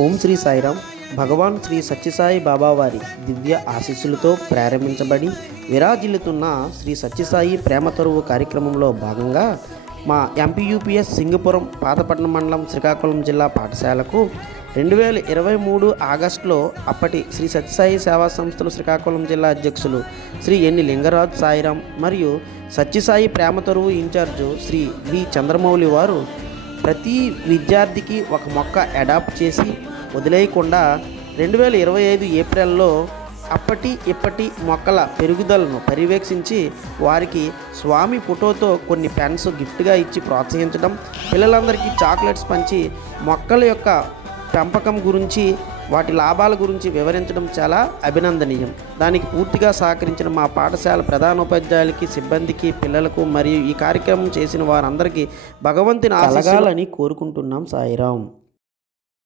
ఓం శ్రీ సాయిరామ్. భగవాన్ శ్రీ సత్యసాయి బాబావారి దివ్య ఆశీస్సులతో ప్రారంభించబడి విరాజిల్లుతున్న శ్రీ సత్యసాయి ప్రేమ తరువు కార్యక్రమంలో భాగంగా మా ఎంపీయూపీఎస్ సింగపురం పాతపట్నం మండలం శ్రీకాకుళం జిల్లా పాఠశాలకు రెండు వేల ఇరవై మూడు ఆగస్టులో అప్పటి శ్రీ సత్యసాయి సేవా సంస్థలు శ్రీకాకుళం జిల్లా అధ్యక్షులు శ్రీ ఎన్ని లింగరాజ్ సాయిరాం మరియు సత్యసాయి ప్రేమ తరువు ఇన్ఛార్జు శ్రీ వి చంద్రమౌళి వారు ప్రతి విద్యార్థికి ఒక మొక్క అడాప్ట్ చేసి వదిలేయకుండా రెండు వేల ఇరవై ఐదు ఏప్రిల్లో అప్పటి ఇప్పటి మొక్కల పెరుగుదలను పర్యవేక్షించి వారికి స్వామి ఫోటోతో కొన్ని పెన్స్ గిఫ్ట్గా ఇచ్చి ప్రోత్సహించడం పిల్లలందరికీ చాక్లెట్స్ పంచి మొక్కల యొక్క పెంపకం గురించి వాటి లాభాల గురించి వివరించడం చాలా అభినందనీయం. దానికి పూర్తిగా సహకరించిన మా పాఠశాల ప్రధానోపాధ్యాయులకి సిబ్బందికి పిల్లలకు మరియు ఈ కార్యక్రమం చేసిన వారందరికీ భగవంతుని ఆశీస్సులని కోరుకుంటున్నాం సాయిరాం